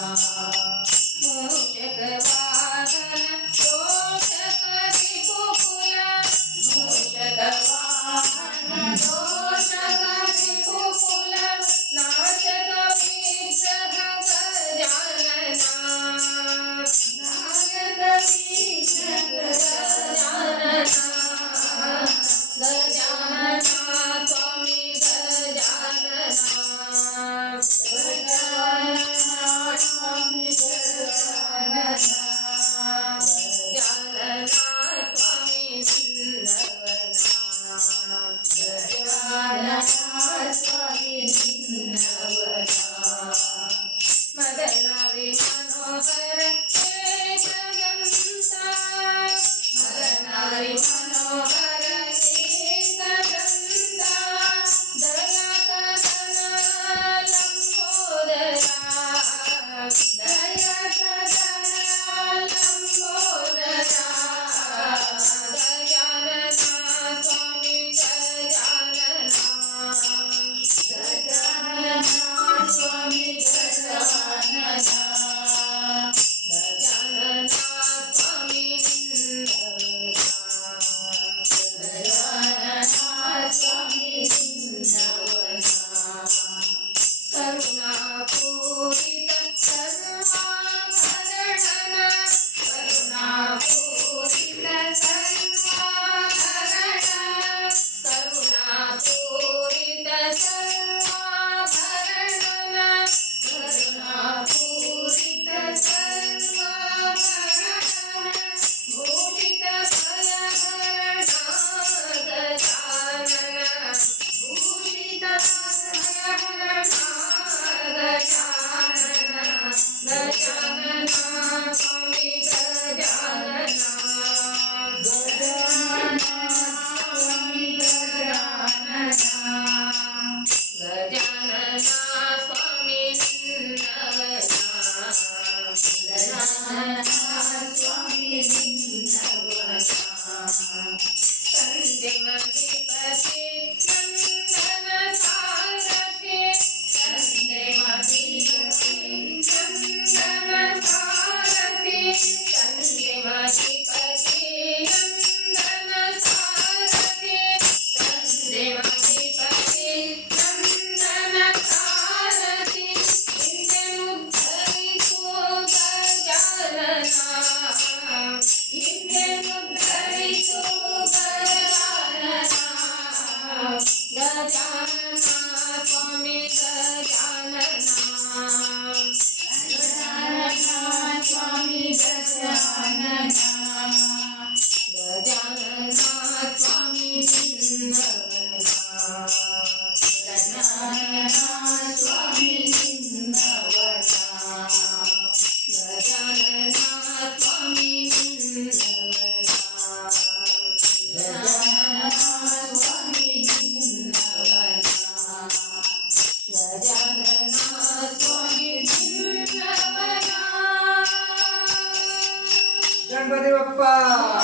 Uh... आशीर्वाद दे